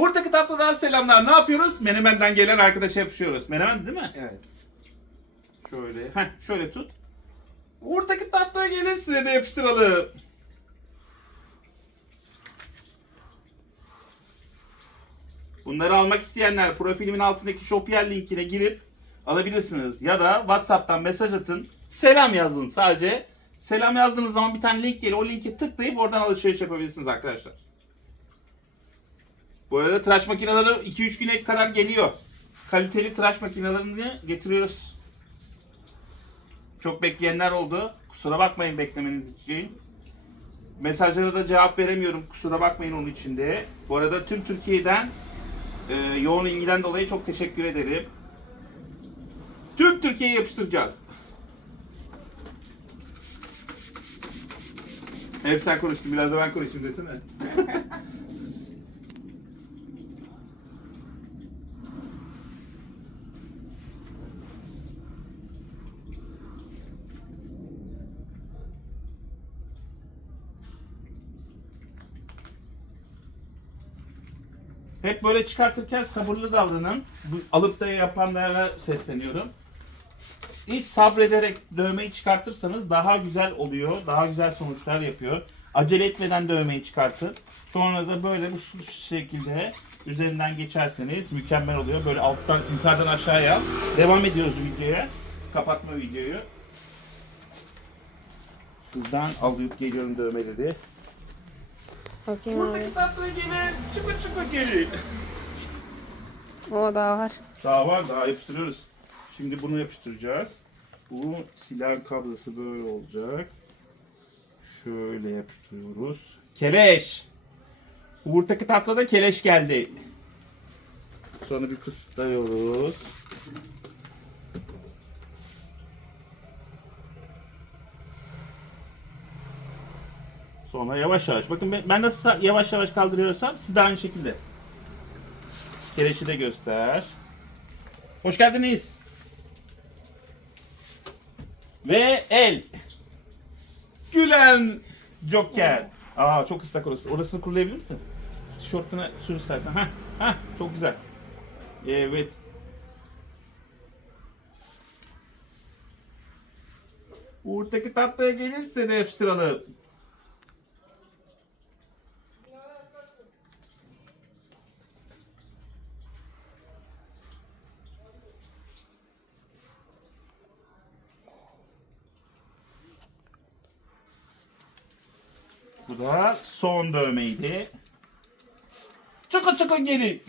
Buradaki tatlıdan selamlar. Ne yapıyoruz? Menemen'den gelen arkadaşa yapışıyoruz. Menemen değil mi? Evet. Şöyle. Heh, şöyle tut. Buradaki tatlıya gelin size de yapıştıralım. Bunları almak isteyenler profilimin altındaki Shopier linkine girip alabilirsiniz. Ya da WhatsApp'tan mesaj atın. Selam yazın sadece. Selam yazdığınız zaman bir tane link geliyor. O linki tıklayıp oradan alışveriş yapabilirsiniz arkadaşlar. Bu arada tıraş makineleri 2-3 güne kadar geliyor. Kaliteli tıraş makinelerini getiriyoruz. Çok bekleyenler oldu. Kusura bakmayın beklemeniz için. Mesajlara da cevap veremiyorum. Kusura bakmayın onun için de. Bu arada tüm Türkiye'den e, yoğun ilgiden dolayı çok teşekkür ederim. Tüm Türkiye'yi yapıştıracağız. Hep sen konuştun. Biraz da ben konuşayım desene. Hep böyle çıkartırken sabırlı davranın. Alıp da yapanlara sesleniyorum. Hiç sabrederek dövmeyi çıkartırsanız daha güzel oluyor. Daha güzel sonuçlar yapıyor. Acele etmeden dövmeyi çıkartın. Sonra da böyle bu şekilde üzerinden geçerseniz mükemmel oluyor. Böyle alttan yukarıdan aşağıya devam ediyoruz videoya. Kapatma videoyu. Şuradan alıp geliyorum dövmeleri. Bakayım abi. Buradaki tatlı gelin. Çıkı çıkı gelin. O daha var. Daha var daha yapıştırıyoruz. Şimdi bunu yapıştıracağız. Bu silahın kablosu böyle olacak. Şöyle yapıştırıyoruz. Keleş. Uğurtaki tatlıda keleş geldi. Sonra bir kıslıyoruz. Sonra yavaş yavaş. Bakın ben- nasıl yavaş yavaş kaldırıyorsam siz de aynı şekilde. Keleşi de göster. Hoş geldiniz. Ve el. Gülen Joker. Aa çok ıslak orası. Orasını kurulayabilir misin? Tişörtüne sür istersen. Hah, hah çok güzel. Evet. Uğur'taki tatlıya gelirse de yapıştıralım. Bu da son dövmeydi. Çıkı çıkı gelin.